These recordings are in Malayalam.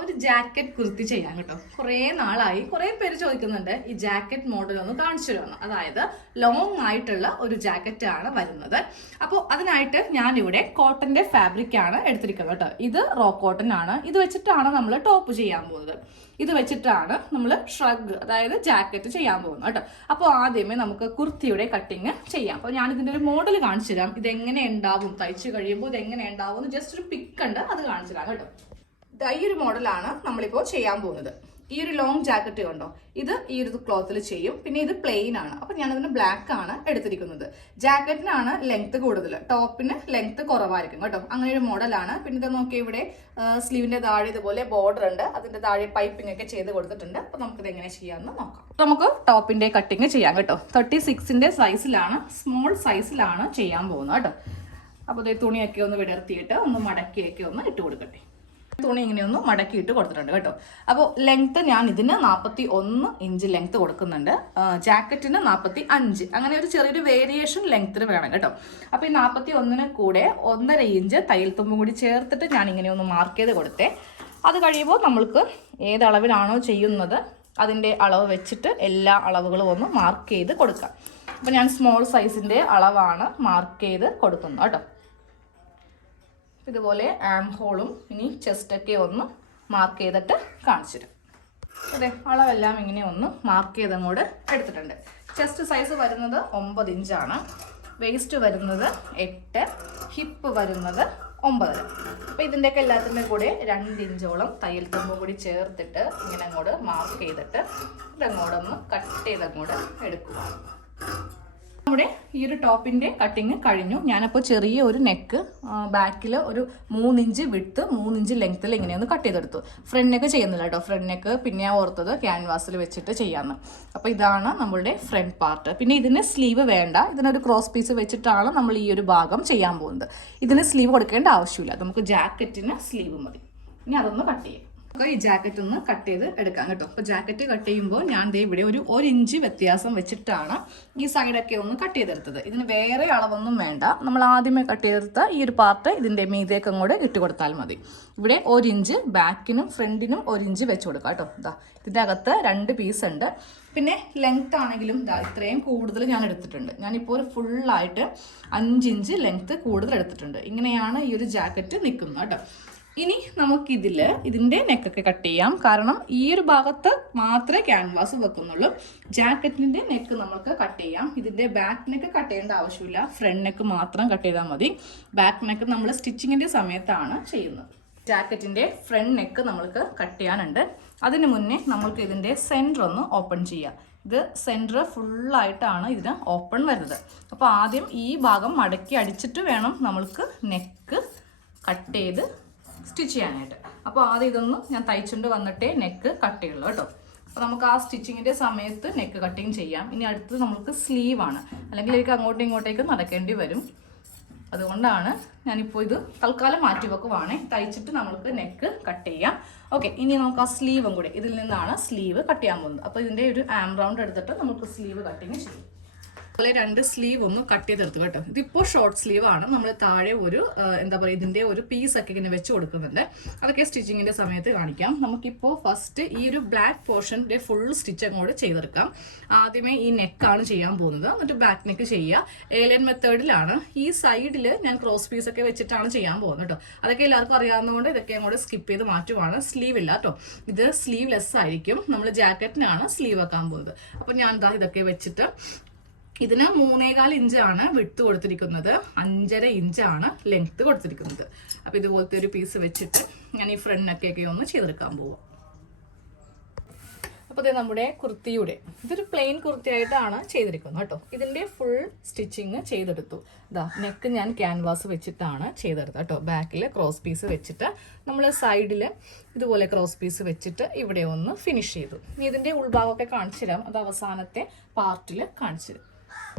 ഒരു ജാക്കറ്റ് കുർത്തി ചെയ്യാൻ കേട്ടോ. കുറേ നാളായി കുറേ പേര് ചോദിക്കുന്നുണ്ട് ഈ ജാക്കറ്റ് മോഡൽ ഒന്ന് കാണിച്ചു തരുമെന്ന്. അതായത് ലോങ് ആയിട്ടുള്ള ഒരു ജാക്കറ്റ് ആണ് വരുന്നത്. അപ്പോൾ അതിനായിട്ട് ഞാനിവിടെ കോട്ടന്റെ ഫാബ്രിക് ആണ് എടുത്തിരിക്കുന്നത് കേട്ടോ. ഇത് റോ കോട്ടൺ ആണ്. ഇത് വെച്ചിട്ടാണ് നമ്മൾ ടോപ്പ് ചെയ്യാൻ പോകുന്നത്. ഇത് വെച്ചിട്ടാണ് നമ്മൾ ഷ്രഗ് അതായത് ജാക്കറ്റ് ചെയ്യാൻ പോകുന്നത് കേട്ടോ. അപ്പോൾ ആദ്യമേ നമുക്ക് കുർത്തിയുടെ കട്ടിങ് ചെയ്യാം. അപ്പോൾ ഞാൻ ഇതിൻ്റെ ഒരു മോഡൽ കാണിച്ചു തരാം. ഇത് എങ്ങനെ ഉണ്ടാവും, തയ്ച്ചു കഴിയുമ്പോൾ ഇത് എങ്ങനെ ഉണ്ടാവും എന്ന് ജസ്റ്റ് ഒരു പിക്ക് ഉണ്ട്, അത് കാണിച്ചു തരാം കേട്ടോ. ഈ ഒരു മോഡലാണ് നമ്മളിപ്പോൾ ചെയ്യാൻ പോകുന്നത്. ഈ ഒരു ലോങ് ജാക്കറ്റ് കണ്ടോ, ഇത് ഈ ഒരു ക്ലോത്തിൽ ചെയ്യും. പിന്നെ ഇത് പ്ലെയിൻ ആണ്. അപ്പൊ ഞാനതിന് ബ്ലാക്ക് ആണ് എടുത്തിരിക്കുന്നത്. ജാക്കറ്റിനാണ് ലെങ്ത് കൂടുതൽ, ടോപ്പിന് ലെങ്ത് കുറവായിരിക്കും കേട്ടോ. അങ്ങനെ ഒരു മോഡലാണ്. പിന്നെ ഇത് നോക്കി, ഇവിടെ സ്ലീവിന്റെ താഴെ ഇതുപോലെ ബോർഡർ ഉണ്ട്, അതിന്റെ താഴെ പൈപ്പിംഗ് ഒക്കെ ചെയ്ത് കൊടുത്തിട്ടുണ്ട്. അപ്പൊ നമുക്കിത് എങ്ങനെ ചെയ്യാമെന്ന് നോക്കാം. നമുക്ക് ടോപ്പിന്റെ കട്ടിങ് ചെയ്യാം കേട്ടോ. 36ന്റെ സൈസിലാണ്, സ്മോൾ സൈസിലാണ് ചെയ്യാൻ പോകുന്നത് കേട്ടോ. അപ്പോൾ ഇത് തുണിയൊക്കെ ഒന്ന് വിടർത്തിയിട്ട് ഒന്ന് മടക്കിയൊക്കെ ഒന്ന് ഇട്ട് കൊടുക്കട്ടെ. തുണി ഇങ്ങനെ ഒന്ന് മടക്കി ഇട്ട് കൊടുത്തിട്ടുണ്ട് കേട്ടോ. അപ്പോൾ ലെങ്ത്ത് ഞാൻ ഇതിന് 41 ഇഞ്ച് ലെങ്ത്ത് കൊടുക്കുന്നുണ്ട്. ജാക്കറ്റിന് 45. അങ്ങനെ ഒരു ചെറിയൊരു വേരിയേഷൻ ലെങ്ത്തിന് വേണം കേട്ടോ. അപ്പോൾ ഈ 41 കൂടെ 1.5 ഇഞ്ച് തയ്യൽ തുമ്പും കൂടി ചേർത്തിട്ട് ഞാൻ ഇങ്ങനെ ഒന്ന് മാർക്ക് ചെയ്ത് കൊടുത്തേ. അത് കഴിയുമ്പോൾ നമ്മൾക്ക് ഏത് അളവിലാണോ ചെയ്യുന്നത് അതിൻ്റെ അളവ് വെച്ചിട്ട് എല്ലാ അളവുകളും ഒന്ന് മാർക്ക് ചെയ്ത് കൊടുക്കാം. അപ്പോൾ ഞാൻ സ്മോൾ സൈസിൻ്റെ അളവാണ് മാർക്ക് ചെയ്ത് കൊടുക്കുന്നത് കേട്ടോ. ഇതുപോലെ ആം ഹോളും ഇനി ചെസ്റ്റൊക്കെ ഒന്ന് മാർക്ക് ചെയ്തിട്ട് കാണിച്ചു തരും. അതെ, അളവെല്ലാം ഇങ്ങനെ ഒന്ന് മാർക്ക് ചെയ്ത് അങ്ങോട്ട് എടുത്തിട്ടുണ്ട്. ചെസ്റ്റ് സൈസ് വരുന്നത് 9 ഇഞ്ചാണ്, വേസ്റ്റ് വരുന്നത് 8, ഹിപ്പ് വരുന്നത് 9. അപ്പോൾ ഇതിൻ്റെയൊക്കെ എല്ലാത്തിൻ്റെ കൂടെ 2 ഇഞ്ചോളം തയ്യൽ തുമ്പും കൂടി ചേർത്തിട്ട് ഇങ്ങനെ അങ്ങോട്ട് മാർക്ക് ചെയ്തിട്ട് ഇതങ്ങോട്ടൊന്ന് കട്ട് ചെയ്തങ്ങോട്ട് എടുക്കുക. നമ്മുടെ ഈ ഒരു ടോപ്പിൻ്റെ കട്ടിങ് കഴിഞ്ഞു. ഞാനപ്പോൾ ചെറിയ ഒരു നെക്ക് ബാക്കിൽ ഒരു 3 ഇഞ്ച് വിട്ട് 3 ഇഞ്ച് ലെങ്ത്തിൽ ഇങ്ങനെയൊന്ന് കട്ട് ചെയ്തെടുത്തു. ഫ്രണ്ട് നെക്ക് ചെയ്യുന്നില്ല കേട്ടോ. ഫ്രണ്ട് നെക്ക് പിന്നെ ഞാൻ ഓർത്തത് ക്യാൻവാസിൽ വെച്ചിട്ട് ചെയ്യാമെന്ന്. അപ്പോൾ ഇതാണ് നമ്മളുടെ ഫ്രണ്ട് പാർട്ട്. പിന്നെ ഇതിന് സ്ലീവ് വേണ്ട, ഇതിനൊരു ക്രോസ് പീസ് വെച്ചിട്ടാണ് നമ്മൾ ഈ ഒരു ഭാഗം ചെയ്യാൻ പോകുന്നത്. ഇതിന് സ്ലീവ് കൊടുക്കേണ്ട ആവശ്യമില്ല, നമുക്ക് ജാക്കറ്റിന് സ്ലീവ് മതി. ഇനി അതൊന്ന് കട്ട് ചെയ്യാം. ഈ ജാക്കറ്റ് ഒന്ന് കട്ട് ചെയ്ത് എടുക്കാം കേട്ടോ. അപ്പോൾ ജാക്കറ്റ് കട്ട് ചെയ്യുമ്പോൾ ഞാൻ ദേ ഇവിടെ ഒരു 1 ഇഞ്ച് വ്യത്യാസം വെച്ചിട്ടാണ് ഈ സൈഡൊക്കെ ഒന്ന് കട്ട് ചെയ്തെടുത്തത്. ഇതിന് വേറെ അളവൊന്നും വേണ്ട. നമ്മൾ ആദ്യമേ കട്ട് ചെയ്തെടുത്ത ഈ ഒരു പാർട്ട് ഇതിൻ്റെ മീതേക്ക് അങ്ങോട്ട് ഇട്ട് കൊടുത്താൽ മതി. ഇവിടെ 1 ഇഞ്ച് ബാക്കിനും ഫ്രണ്ടിനും 1 ഇഞ്ച് വെച്ച് കൊടുക്കാം കേട്ടോ. ഇതാ ഇതിൻ്റെ അകത്ത് 2 പീസ് ഉണ്ട്. പിന്നെ ലെങ്ത് ആണെങ്കിലും ഇതാ ഇത്രയും കൂടുതൽ ഞാൻ എടുത്തിട്ടുണ്ട്. ഞാനിപ്പോൾ ഒരു ഫുള്ളായിട്ട് 5 ഇഞ്ച് ലെങ്ത് കൂടുതൽ എടുത്തിട്ടുണ്ട്. ഇങ്ങനെയാണ് ഈ ഒരു ജാക്കറ്റ് നിൽക്കുന്നത് കേട്ടോ. ഇനി നമുക്കിതിൽ ഇതിൻ്റെ നെക്കൊക്കെ കട്ട് ചെയ്യാം. കാരണം ഈ ഒരു ഭാഗത്ത് മാത്രമേ ക്യാൻവാസ് വെക്കുന്നുള്ളൂ. ജാക്കറ്റിൻ്റെ നെക്ക് നമുക്ക് കട്ട് ചെയ്യാം. ഇതിൻ്റെ ബാക്ക് നെക്ക് കട്ട് ചെയ്യേണ്ട ആവശ്യമില്ല, ഫ്രണ്ട് നെക്ക് മാത്രം കട്ട് ചെയ്താൽ മതി. ബാക്ക് നെക്ക് നമ്മൾ സ്റ്റിച്ചിങ്ങിൻ്റെ സമയത്താണ് ചെയ്യുന്നത്. ജാക്കറ്റിൻ്റെ ഫ്രണ്ട് നെക്ക് നമ്മൾക്ക് കട്ട് ചെയ്യാനുണ്ട്. അതിന് മുന്നേ നമ്മൾക്ക് ഇതിൻ്റെ സെൻറ്റർ ഒന്ന് ഓപ്പൺ ചെയ്യാം. ഇത് സെൻറ്റർ ഫുള്ളായിട്ടാണ് ഇതിന് ഓപ്പൺ വരുന്നത്. അപ്പോൾ ആദ്യം ഈ ഭാഗം മടക്കി അടിച്ചിട്ട് വേണം നമ്മൾക്ക് നെക്ക് കട്ട് ചെയ്ത് സ്റ്റിച്ച് ചെയ്യാനായിട്ട്. അപ്പോൾ ആദ്യം ഇതൊന്നും ഞാൻ തയ്ച്ചുകൊണ്ട് വന്നിട്ടേ നെക്ക് കട്ട് ചെയ്യുള്ളൂ കേട്ടോ. അപ്പോൾ നമുക്ക് ആ സ്റ്റിച്ചിങ്ങിൻ്റെ സമയത്ത് നെക്ക് കട്ടിങ് ചെയ്യാം. ഇനി അടുത്തത് നമുക്ക് സ്ലീവാണ്, അല്ലെങ്കിൽ എനിക്ക് അങ്ങോട്ടും ഇങ്ങോട്ടേക്ക് നടക്കേണ്ടി വരും. അതുകൊണ്ടാണ് ഞാനിപ്പോൾ ഇത് തൽക്കാലം മാറ്റി വെക്കുവാണേ. തയ്ച്ചിട്ട് നമുക്ക് നെക്ക് കട്ട് ചെയ്യാം. ഓക്കെ, ഇനി നമുക്ക് ആ സ്ലീവും കൂടെ, ഇതിൽ നിന്നാണ് സ്ലീവ് കട്ട് ചെയ്യാൻ പോകുന്നത്. അപ്പോൾ ഇതിൻ്റെ ഒരു ആം റൗണ്ട് എടുത്തിട്ട് നമുക്ക് സ്ലീവ് കട്ടിങ് ചെയ്യാം. അതുപോലെ 2 സ്ലീവ് ഒന്ന് കട്ട് ചെയ്തെടുത്തു കേട്ടോ. ഇതിപ്പോൾ ഷോർട്ട് സ്ലീവ് ആണ്. നമ്മൾ താഴെ ഒരു എന്താ പറയുക, ഇതിൻ്റെ ഒരു പീസൊക്കെ ഇങ്ങനെ വെച്ച് കൊടുക്കുന്നുണ്ട്. അതൊക്കെ സ്റ്റിച്ചിങ്ങിൻ്റെ സമയത്ത് കാണിക്കാം. നമുക്കിപ്പോൾ ഫസ്റ്റ് ഈ ഒരു ബ്ലാക്ക് പോർഷൻ്റെ ഫുൾ സ്റ്റിച്ച് അങ്ങോട്ട് ചെയ്തെടുക്കാം. ആദ്യമേ ഈ നെക്കാണ് ചെയ്യാൻ പോകുന്നത്, എന്നിട്ട് ബാക്ക് നെക്ക് ചെയ്യുക. ഏലിയൻ മെത്തേഡിലാണ്. ഈ സൈഡിൽ ഞാൻ ക്രോസ് പീസൊക്കെ വെച്ചിട്ടാണ് ചെയ്യാൻ പോകുന്നത് കേട്ടോ. അതൊക്കെ എല്ലാവർക്കും അറിയാവുന്നതുകൊണ്ട് ഇതൊക്കെ അങ്ങോട്ട് സ്കിപ്പ് ചെയ്ത് മാറ്റുവാണ്. സ്ലീവ് ഇല്ല കേട്ടോ, ഇത് സ്ലീവ് ലെസ് ആയിരിക്കും. നമ്മൾ ജാക്കറ്റിനാണ് സ്ലീവ് വെക്കാൻ പോകുന്നത്. അപ്പോൾ ഞാൻ ഇതൊക്കെ വെച്ചിട്ട് ഇതിന് 3.25 ഇഞ്ചാണ് വിട്ട് കൊടുത്തിരിക്കുന്നത്, 5.5 ഇഞ്ചാണ് ലെങ്ത്ത് കൊടുത്തിരിക്കുന്നത്. അപ്പോൾ ഇതുപോലത്തെ ഒരു പീസ് വെച്ചിട്ട് ഞാൻ ഈ ഫ്രണ്ട് നെക്കൊക്കെ ഒന്ന് ചെയ്തെടുക്കാൻ പോവാം. അപ്പോൾ ഇത് നമ്മുടെ കുർത്തിയുടെ ഇതൊരു പ്ലെയിൻ കുർത്തിയായിട്ടാണ് ചെയ്തിരിക്കുന്നത് കേട്ടോ. ഇതിൻ്റെ ഫുൾ സ്റ്റിച്ചിങ് ചെയ്തെടുത്തു. ഇതാ നെക്ക് ഞാൻ ക്യാൻവാസ് വെച്ചിട്ടാണ് ചെയ്തെടുത്തത് കേട്ടോ. ബാക്കിൽ ക്രോസ് പീസ് വെച്ചിട്ട് നമ്മൾ സൈഡിൽ ഇതുപോലെ ക്രോസ് പീസ് വെച്ചിട്ട് ഇവിടെ ഒന്ന് ഫിനിഷ് ചെയ്തു. ഇനി ഇതിൻ്റെ ഉൾഭാഗമൊക്കെ കാണിച്ചു തരാം, അത് അവസാനത്തെ പാർട്ടിൽ കാണിച്ചു തരാം.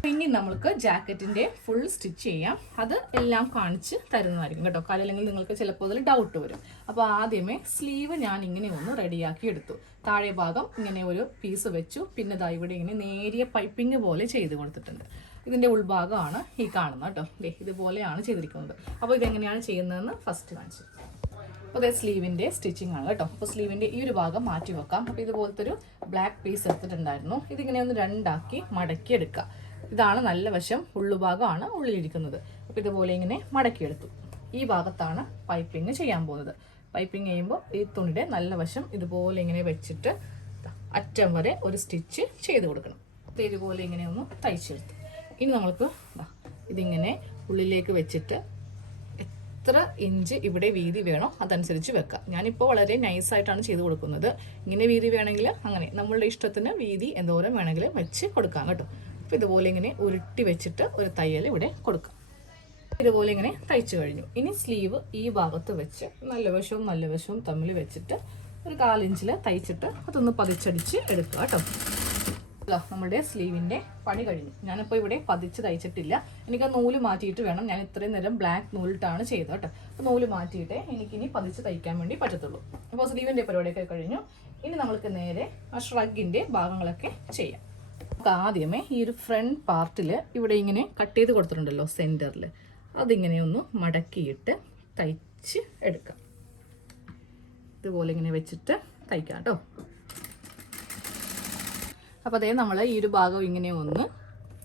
ഇനി നമുക്ക് ജാക്കറ്റിൻ്റെ ഫുൾ സ്റ്റിച്ച് ചെയ്യാം. അത് എല്ലാം കാണിച്ച് തരുന്നതായിരിക്കും കേട്ടോ. അല്ലെങ്കിൽ നിങ്ങൾക്ക് ചിലപ്പോൾ അതിൽ ഡൗട്ട് വരും. അപ്പോൾ ആദ്യമേ സ്ലീവ് ഞാൻ ഇങ്ങനെ ഒന്ന് റെഡിയാക്കി എടുത്തു. താഴെ ഭാഗം ഇങ്ങനെ ഒരു പീസ് വെച്ചു. പിന്നെ ദാ ഇവിടെ ഇങ്ങനെ നേരിയ പൈപ്പിംഗ് പോലെ ചെയ്ത് കൊടുത്തിട്ടുണ്ട്. ഇതിൻ്റെ ഉൾഭാഗമാണ് ഈ കാണുന്നത് കേട്ടോ. ഇതുപോലെയാണ് ചെയ്തിരിക്കുന്നത്. അപ്പോൾ ഇതെങ്ങനെയാണ് ചെയ്യുന്നതെന്ന് ഫസ്റ്റ് കാണിച്ചു. അപ്പോൾ അതേ സ്ലീവിൻ്റെ സ്റ്റിച്ചിങ് ആണ് കേട്ടോ. അപ്പോൾ സ്ലീവിൻ്റെ ഈ ഒരു ഭാഗം മാറ്റി വെക്കാം. അപ്പോൾ ഇതുപോലത്തെ ഒരു ബ്ലാക്ക് പീസ് എടുത്തിട്ടുണ്ടായിരുന്നു. ഇതിങ്ങനെ ഒന്ന് രണ്ടാക്കി മടക്കി എടുക്കുക. ഇതാണ് നല്ല വശം, ഉള്ളുഭാഗമാണ് ഉള്ളിലിരിക്കുന്നത്. അപ്പോൾ ഇതുപോലെ ഇങ്ങനെ മടക്കിയെടുത്തു. ഈ ഭാഗത്താണ് പൈപ്പിംഗ് ചെയ്യാൻ പോകുന്നത്. പൈപ്പിംഗ് ചെയ്യുമ്പോൾ ഈ തുണിയുടെ നല്ല വശം ഇതുപോലെ ഇങ്ങനെ വെച്ചിട്ട് അറ്റം വരെ ഒരു സ്റ്റിച്ച് ചെയ്ത് കൊടുക്കണം. ഇതുപോലെ ഇങ്ങനെ ഒന്ന് തയ്ച്ചെടുത്തു. ഇനി നമുക്ക് ഇതിങ്ങനെ ഉള്ളിലേക്ക് വെച്ചിട്ട് എത്ര ഇഞ്ച് ഇവിടെ വീതി വേണോ അതനുസരിച്ച് വെക്കാം. ഞാനിപ്പോൾ വളരെ നൈസായിട്ടാണ് ചെയ്ത് കൊടുക്കുന്നത്. ഇങ്ങനെ വീതി വേണമെങ്കിൽ അങ്ങനെ നമ്മളുടെ ഇഷ്ടത്തിന് വീതി എന്തോരം വേണമെങ്കിലും വെച്ച് കൊടുക്കാം കേട്ടോ. അപ്പോൾ ഇതുപോലെ ഇങ്ങനെ ഉരുട്ടി വെച്ചിട്ട് ഒരു തയ്യൽ ഇവിടെ കൊടുക്കാം. ഇതുപോലെ ഇങ്ങനെ തയ്ച്ചു കഴിഞ്ഞു. ഇനി സ്ലീവ് ഈ ഭാഗത്ത് വെച്ച് നല്ല വശവും തമ്മിൽ വെച്ചിട്ട് ഒരു 1/4 ഇഞ്ചിൽ തയ്ച്ചിട്ട് അതൊന്ന് പതിച്ചടിച്ച് എടുക്കുക കേട്ടോ. നമ്മുടെ സ്ലീവിൻ്റെ പണി കഴിഞ്ഞു. ഞാനിപ്പോൾ ഇവിടെ പതിച്ച് തയ്ച്ചിട്ടില്ല. എനിക്ക് ആ നൂല് മാറ്റിയിട്ട് വേണം. ഞാൻ ഇത്രയും നേരം ബ്ലാക്ക് നൂലിട്ടാണ് ചെയ്തത് കേട്ടോ. അപ്പോൾ നൂല് മാറ്റിയിട്ടേ എനിക്കിനി പതിച്ച് തയ്ക്കാൻ വേണ്ടി പറ്റത്തുള്ളൂ. അപ്പോൾ സ്ലീവിൻ്റെ പരിപാടിയൊക്കെ കഴിഞ്ഞു. ഇനി നമ്മൾക്ക് നേരെ ആ ഷ്രഗിൻ്റെ ഭാഗങ്ങളൊക്കെ ചെയ്യാം. നമുക്ക് ആദ്യമേ ഈ ഒരു ഫ്രണ്ട് പാർട്ടിൽ ഇവിടെ ഇങ്ങനെ കട്ട് ചെയ്ത് കൊടുത്തിട്ടുണ്ടല്ലോ സെൻറ്ററിൽ, അതിങ്ങനെ ഒന്ന് മടക്കിയിട്ട് തയ്ച്ച് എടുക്കാം. ഇതുപോലെ ഇങ്ങനെ വെച്ചിട്ട് തയ്ക്കാം കേട്ടോ. അപ്പോൾ അതേ നമ്മൾ ഈ ഒരു ഭാഗം ഇങ്ങനെ ഒന്ന്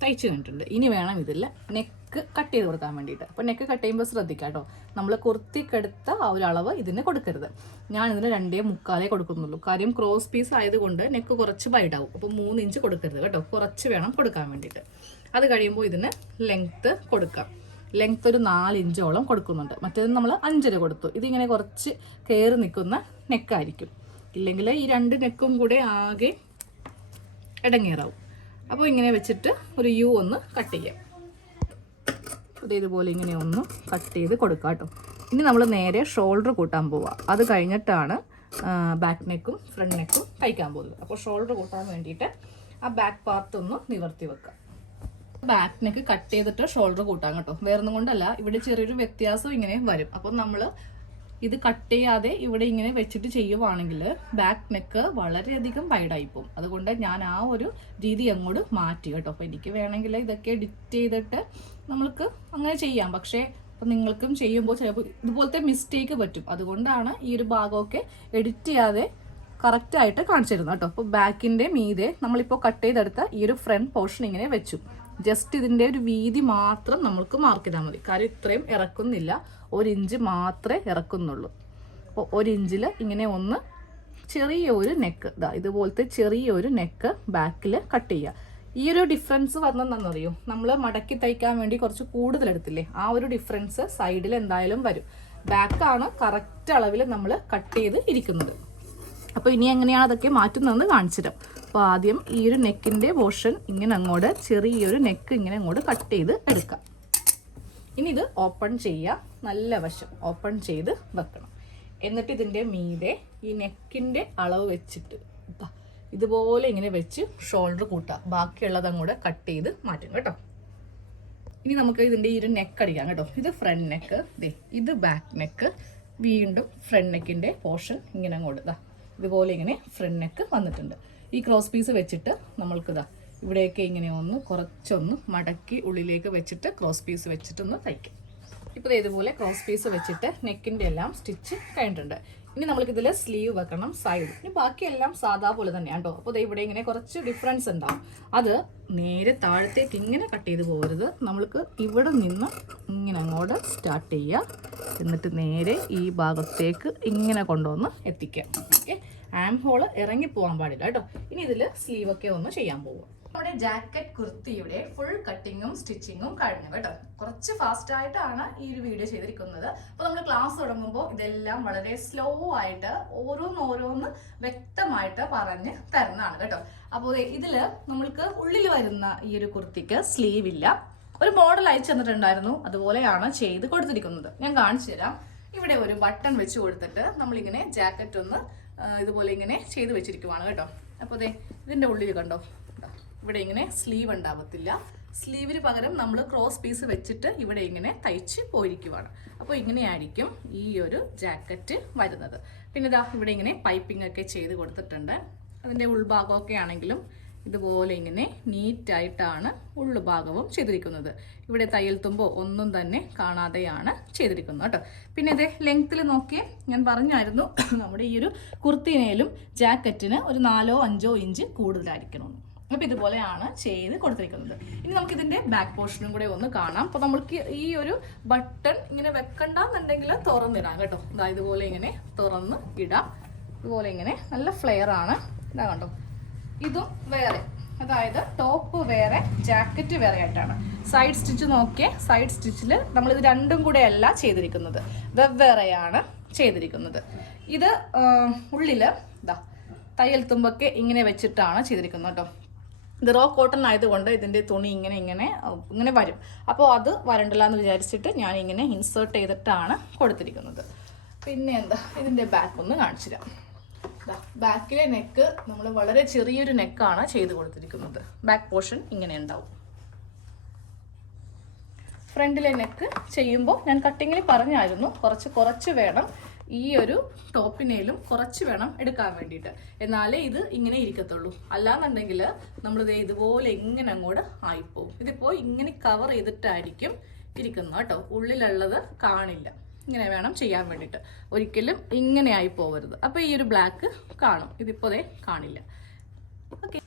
തയ്ച്ച് കഴിഞ്ഞിട്ടുണ്ട്. ഇനി വേണം ഇതിൽ നെക്ക് കട്ട് ചെയ്ത് കൊടുക്കാൻ വേണ്ടിയിട്ട്. അപ്പോൾ നെക്ക് കട്ട് ചെയ്യുമ്പോൾ ശ്രദ്ധിക്കാം കേട്ടോ. നമ്മൾ കുർത്തിക്കെടുത്ത ആ ഒരു അളവ് ഇതിന് കൊടുക്കരുത്. ഞാൻ ഇതിന് 2.75 കൊടുക്കുന്നുള്ളൂ. കാര്യം ക്രോസ് പീസ് ആയതുകൊണ്ട് നെക്ക് കുറച്ച് വൈഡാവും. അപ്പോൾ 3 ഇഞ്ച് കൊടുക്കരുത് കേട്ടോ. കുറച്ച് വേണം കൊടുക്കാൻ വേണ്ടിയിട്ട്. അത് കഴിയുമ്പോൾ ഇതിന് ലെങ്ത്ത് കൊടുക്കാം. ലെങ്ത്ത് ഒരു 4 ഇഞ്ചോളം കൊടുക്കുന്നുണ്ട്. മറ്റേത് നമ്മൾ 5.5 കൊടുത്തു. ഇതിങ്ങനെ കുറച്ച് കയറി നിൽക്കുന്ന നെക്കായിരിക്കും. ഇല്ലെങ്കിൽ ഈ 2 നെക്കും കൂടെ ആകെ ഇടങ്ങേറാവും. അപ്പോൾ ഇങ്ങനെ വെച്ചിട്ട് ഒരു യു ഒന്ന് കട്ട് ചെയ്യാം. ഇതുപോലെ ഇങ്ങനെ ഒന്ന് കട്ട് ചെയ്ത് കൊടുക്കാം കേട്ടോ. ഇനി നമ്മൾ നേരെ ഷോൾഡർ കൂട്ടാൻ പോവുക. അത് കഴിഞ്ഞിട്ടാണ് ബാക്ക് നെക്കും ഫ്രണ്ട് നെക്കും തയ്ക്കാൻ പോകുന്നത്. അപ്പോൾ ഷോൾഡർ കൂട്ടാൻ വേണ്ടിയിട്ട് ആ ബാക്ക് പാർട്ട് ഒന്ന് നിവർത്തി വെക്കാം. ബാക്ക് നെക്ക് കട്ട് ചെയ്തിട്ട് ഷോൾഡർ കൂട്ടാം കേട്ടോ. വേറൊന്നും കൊണ്ടല്ല, ഇവിടെ ചെറിയൊരു വ്യത്യാസം ഇങ്ങനെ വരും. അപ്പോൾ നമ്മൾ ഇത് കട്ട് ചെയ്യാതെ ഇവിടെ ഇങ്ങനെ വെച്ചിട്ട് ചെയ്യുവാണെങ്കിൽ ബാക്ക് നെക്ക് വളരെയധികം വൈഡായിപ്പോവും. അതുകൊണ്ട് ഞാൻ ആ ഒരു രീതി അങ്ങോട്ട് മാറ്റി കേട്ടോ. അപ്പോൾ എനിക്ക് വേണമെങ്കിൽ ഇതൊക്കെ എഡിറ്റ് ചെയ്തിട്ട് നമ്മൾക്ക് അങ്ങനെ ചെയ്യാം. പക്ഷേ അപ്പം നിങ്ങൾക്കും ചെയ്യുമ്പോൾ ചിലപ്പോൾ ഇതുപോലത്തെ മിസ്റ്റേക്ക് പറ്റും. അതുകൊണ്ടാണ് ഈ ഒരു ഭാഗമൊക്കെ എഡിറ്റ് ചെയ്യാതെ കറക്റ്റായിട്ട് കാണിച്ചു തരുന്നത് കേട്ടോ. അപ്പോൾ ബാക്കിൻ്റെ മീതെ നമ്മളിപ്പോൾ കട്ട് ചെയ്തെടുത്ത ഈ ഒരു ഫ്രണ്ട് പോർഷൻ ഇങ്ങനെ വെച്ചു. ജസ്റ്റ് ഇതിൻ്റെ ഒരു വീതി മാത്രം നമ്മൾക്ക് മാർക്ക് ചെയ്താൽ മതി. കാര്യം ഇത്രയും ഇറക്കുന്നില്ല, 1 ഇഞ്ച് മാത്രമേ ഇറക്കുന്നുള്ളൂ. അപ്പോൾ 1 ഇഞ്ചിൽ ഇങ്ങനെ ഒന്ന് ചെറിയൊരു നെക്ക് ഇതുപോലത്തെ ചെറിയൊരു നെക്ക് ബാക്കിൽ കട്ട് ചെയ്യുക. ഈ ഒരു ഡിഫറൻസ് വന്നെന്നറിയോ, നമ്മൾ മടക്കി തയ്ക്കാൻ വേണ്ടി കുറച്ച് കൂടുതലെടുത്തില്ലേ, ആ ഒരു ഡിഫറൻസ് സൈഡിൽ എന്തായാലും വരും. ബാക്കാണ് കറക്റ്റ് അളവിൽ നമ്മൾ കട്ട് ചെയ്ത് ഇരിക്കുന്നത്. അപ്പോൾ ഇനി എങ്ങനെയാണ് അതൊക്കെ മാറ്റുന്നതെന്ന് കാണിച്ചു തരാം. അപ്പോൾ ആദ്യം ഈ ഒരു നെക്കിൻ്റെ പോർഷൻ ഇങ്ങനെ അങ്ങോട്ട് ചെറിയൊരു നെക്ക് ഇങ്ങനെ അങ്ങോട്ട് കട്ട് ചെയ്ത് എടുക്കാം. ഇനി ഇത് ഓപ്പൺ ചെയ്യുക. നല്ല വശം ഓപ്പൺ ചെയ്ത് വെക്കണം. എന്നിട്ട് ഇതിൻ്റെ മീതെ ഈ നെക്കിൻ്റെ അളവ് വെച്ചിട്ട് ഇതുപോലെ ഇങ്ങനെ വെച്ച് ഷോൾഡർ കൂട്ടുക. ബാക്കിയുള്ളത് അങ്ങോട്ട് കട്ട് ചെയ്ത് മാറ്റും കേട്ടോ. ഇനി നമുക്ക് ഇതിൻ്റെ ഈ ഒരു നെക്ക് അടിക്കാം കേട്ടോ. ഇത് ഫ്രണ്ട് നെക്ക്, ഇത് ബാക്ക് നെക്ക്, വീണ്ടും ഫ്രണ്ട് നെക്കിൻ്റെ പോർഷൻ ഇങ്ങനെ അങ്ങോട്ട് ഇതുപോലെ ഇങ്ങനെ ഫ്രണ്ട് നെക്ക് വന്നിട്ടുണ്ട്. ഈ ക്രോസ് പീസ് വെച്ചിട്ട് നമ്മൾക്കിതാ ഇവിടെയൊക്കെ ഇങ്ങനെ ഒന്ന് കുറച്ചൊന്ന് മടക്കി ഉള്ളിലേക്ക് വെച്ചിട്ട് ക്രോസ് പീസ് വെച്ചിട്ടൊന്ന് തയ്ക്കാം. ഇപ്പോൾ ഇതുപോലെ ക്രോസ് പീസ് വെച്ചിട്ട് നെക്കിൻ്റെ എല്ലാം സ്റ്റിച്ച് കഴിഞ്ഞിട്ടുണ്ട്. ഇനി നമ്മൾക്കിതിൽ സ്ലീവ് വെക്കണം, സൈഡ്. ഇനി ബാക്കിയെല്ലാം സാധാ പോലെ തന്നെയാണ് കേട്ടോ. അപ്പോൾ ഇവിടെ ഇങ്ങനെ കുറച്ച് ഡിഫറൻസ് ഉണ്ടാവും. അത് നേരെ താഴത്തേക്ക് ഇങ്ങനെ കട്ട് ചെയ്ത് പോകരുത്. നമ്മൾക്ക് ഇവിടെ നിന്ന് ഇങ്ങനെ അങ്ങോട്ട് സ്റ്റാർട്ട് ചെയ്യുക. എന്നിട്ട് നേരെ ഈ ഭാഗത്തേക്ക് ഇങ്ങനെ കൊണ്ടുവന്ന് എത്തിക്കാം. ഓക്കെ, ആം ഹോള് ഇറങ്ങി പോകാൻ പാടില്ല കേട്ടോ. ഇനി ഇതിൽ സ്ലീവൊക്കെ ഒന്ന് ചെയ്യാൻ പോവുക. നമ്മുടെ ജാക്കറ്റ് കുർത്തിയുടെ ഫുൾ കട്ടിങ്ങും സ്റ്റിച്ചിങ്ങും കഴിഞ്ഞു കേട്ടോ. കുറച്ച് ഫാസ്റ്റ് ആയിട്ടാണ് ഈ ഒരു വീഡിയോ ചെയ്തിരിക്കുന്നത്. അപ്പോൾ നമ്മൾ ക്ലാസ് തുടങ്ങുമ്പോൾ ഇതെല്ലാം വളരെ സ്ലോ ആയിട്ട് ഓരോന്ന് വ്യക്തമായിട്ട് പറഞ്ഞ് തരുന്നതാണ് കേട്ടോ. അപ്പോൾ ഇതിൽ നമ്മൾക്ക് ഉള്ളിൽ വരുന്ന ഈ ഒരു കുർത്തിക്ക് സ്ലീവ് ഇല്ല. ഒരു മോഡൽ അയച്ചു തന്നിട്ടുണ്ടായിരുന്നു, അതുപോലെയാണ് ചെയ്ത് കൊടുത്തിരിക്കുന്നത്. ഞാൻ കാണിച്ചു തരാം. ഇവിടെ ഒരു ബട്ടൺ വെച്ച് കൊടുത്തിട്ട് നമ്മളിങ്ങനെ ജാക്കറ്റ് ഒന്ന് ഇതുപോലെ ഇങ്ങനെ ചെയ്ത് വെച്ചിരിക്കുവാണ് കേട്ടോ. അപ്പോൾ ഇതിൻ്റെ ഉള്ളിൽ കണ്ടോ, ഇവിടെ ഇങ്ങനെ സ്ലീവ് ഉണ്ടാവത്തില്ല. സ്ലീവിന് പകരം നമ്മൾ ക്രോസ് പീസ് വെച്ചിട്ട് ഇവിടെ ഇങ്ങനെ തയ്ച്ച് പോയിരിക്കുവാണ്. അപ്പോൾ ഇങ്ങനെയായിരിക്കും ഈ ഒരു ജാക്കറ്റ് വരുന്നത്. പിന്നെ ഇവിടെ ഇങ്ങനെ പൈപ്പിംഗ് ഒക്കെ ചെയ്ത് കൊടുത്തിട്ടുണ്ട്. അതിൻ്റെ ഉൾഭാഗമൊക്കെ ആണെങ്കിലും ഇതുപോലെ ഇങ്ങനെ നീറ്റായിട്ടാണ് ഉള്ളുഭാഗവും ചെയ്തിരിക്കുന്നത്. ഇവിടെ തയ്യൽ തുമ്പോ ഒന്നും തന്നെ കാണാതെയാണ് ചെയ്തിരിക്കുന്നത് കേട്ടോ. പിന്നെ ഇതേ ലെങ്ത്തിൽ നോക്കിയേ, ഞാൻ പറഞ്ഞായിരുന്നു നമ്മുടെ ഈ ഒരു കുർത്തിനേലും ജാക്കറ്റിന് ഒരു 4-5 ഇഞ്ച് കൂടുതലായിരിക്കണമെന്ന്. അപ്പോൾ ഇതുപോലെയാണ് ചെയ്ത് കൊടുത്തിരിക്കുന്നത്. ഇനി നമുക്കിതിൻ്റെ ബാക്ക് പോർഷനും കൂടെ ഒന്ന് കാണാം. അപ്പോൾ നമുക്ക് ഈ ഒരു ബട്ടൺ ഇങ്ങനെ വെക്കണ്ടെന്നുണ്ടെങ്കിൽ തുറന്നിടാം കേട്ടോ. ഇതുപോലെ ഇങ്ങനെ തുറന്ന് ഇടാം. ഇതുപോലെ ഇങ്ങനെ നല്ല ഫ്ലെയർ ആണ്. ഇതാ കണ്ടോ, ഇതും വേറെ, അതായത് ടോപ്പ് വേറെ ജാക്കറ്റ് വേറെ ആയിട്ടാണ്. സൈഡ് സ്റ്റിച്ച് നോക്കിയേ, സൈഡ് സ്റ്റിച്ചിൽ നമ്മളിത് രണ്ടും കൂടെ അല്ല ചെയ്തിരിക്കുന്നത്, വെവ്വേറെയാണ് ചെയ്തിരിക്കുന്നത്. ഇത് ഉള്ളിൽ ഇതാ തയ്യൽ തുമ്പൊക്കെ ഇങ്ങനെ വെച്ചിട്ടാണ് ചെയ്തിരിക്കുന്നത് കേട്ടോ. ഇത് റോ കോട്ടൺ ആയതുകൊണ്ട് ഇതിൻ്റെ തുണി ഇങ്ങനെ വരും. അപ്പോൾ അത് വരണ്ടല്ല എന്ന് വിചാരിച്ചിട്ട് ഞാൻ ഇങ്ങനെ ഇൻസേർട്ട് ചെയ്തിട്ടാണ് കൊടുത്തിരിക്കുന്നത്. പിന്നെ എന്താ, ഇതിൻ്റെ ബാക്ക് ഒന്ന് കാണിച്ചു തരാം. ബാക്കിലെ നെക്ക് നമ്മൾ വളരെ ചെറിയൊരു നെക്കാണ് ചെയ്ത് കൊടുത്തിരിക്കുന്നത്. ബാക്ക് പോർഷൻ ഇങ്ങനെ ഉണ്ടാവും. ഫ്രണ്ടിലെ നെക്ക് ചെയ്യുമ്പോൾ ഞാൻ കട്ടിങ്ങിൽ പറഞ്ഞായിരുന്നു കുറച്ച് വേണം, ഈ ഒരു ടോപ്പിനേലും കുറച്ച് വേണം എടുക്കാൻ വേണ്ടിയിട്ട്, എന്നാലേ ഇത് ഇങ്ങനെ ഇരിക്കത്തുള്ളൂ. അല്ലാന്നുണ്ടെങ്കിൽ നമ്മളിത് ഇതുപോലെ ഇങ്ങനെ അങ്ങോട്ട് ആയിപ്പോവും. ഇതിപ്പോൾ ഇങ്ങനെ കവർ ചെയ്തിട്ടായിരിക്കും ഇരിക്കുന്നത് കേട്ടോ, ഉള്ളിലുള്ളത് കാണില്ല. ഇങ്ങനെ വേണം ചെയ്യാൻ വേണ്ടിയിട്ട്, ഒരിക്കലും ഇങ്ങനെ ആയി പോകരുത്. അപ്പോൾ ഈ ഒരു ബ്ലാക്ക് കാണും, ഇതിപ്പോൾ കാണില്ല. ഓക്കെ.